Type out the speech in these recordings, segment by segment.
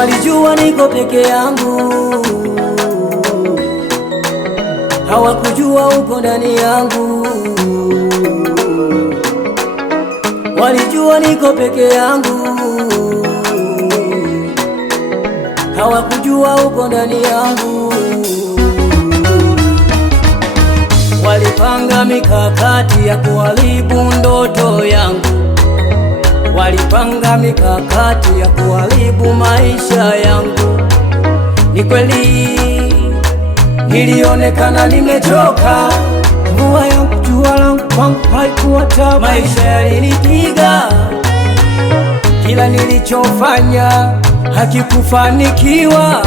Walijua niko peke yangu, hawakujua uko ndani yangu. Walijua niko peke yangu, hawakujua uko ndani yangu. Walipanga mikakati ya kuharibu ndoto yangu, walipanga mikakati ya kuharibu maisha yangu. Ni kweli nilionekana nimechoka, mvua yangu jua langu kwangu haikuwa tabu. Maisha yalinipiga, kila nilichofanya hakikufanikiwa.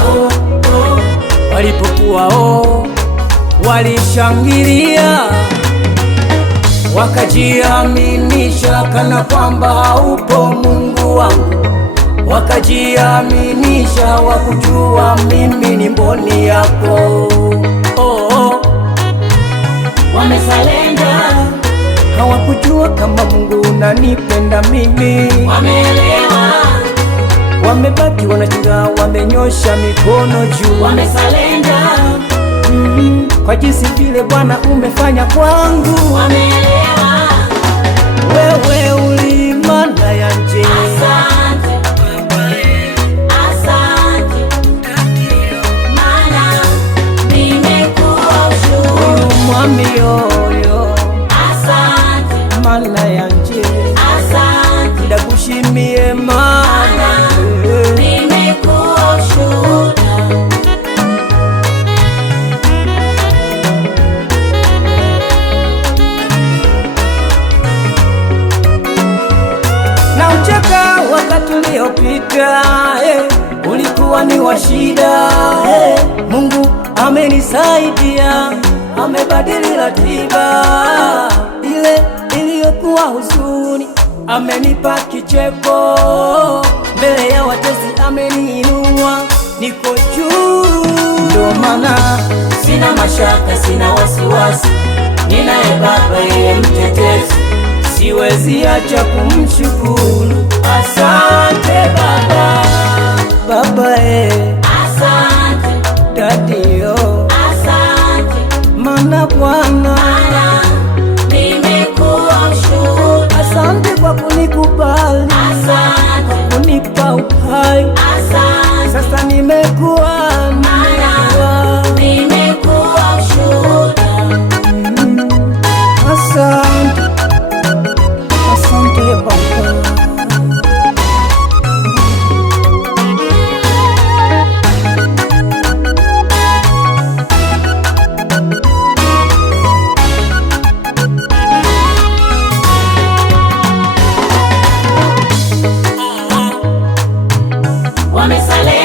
Walipokuwa walishangilia, wakajiaminisha kana kwamba haupo Mungu wangu, wakajiaminisha wakujua mimi ni mboni yako. Wamesalenda, hawakujua kama Mungu unanipenda mimi. wameelewa, Wamebaki wanajua, wamenyosha mikono juu. wamesalenda, Kwa jinsi vile Bwana umefanya kwangu. wameelewa. Wewe uli maana yanje, Asante, asante, maana nimekuwa ushuhuda. mwami yoyo, Asante, maana yanje, asante, ndakushimie maana nimekuwa ushuhuda. na ucheka wakati uliopita, ulikuwa ni wa shida. Mungu amenisaidia, amebadili ratiba ile iliyokuwa huzuni, amenipa kicheko mbele ya watesi, ameniinua, niko juu. Ndio maana Sina mashaka, sina wasiwasi, ninaye Baba, yeye mtetezi. siwezi acha kumshukuru. Asante Baba, Baba Asante, Dadio, asante, mana Bwana, maana nimekuwa ushuhuda. asante kwa kunikubali, Asante, kunipa uhai. asante, Sasa nimekuwa maana nimekuwa ushuhuda. asante, asante Baba. Wamesalenda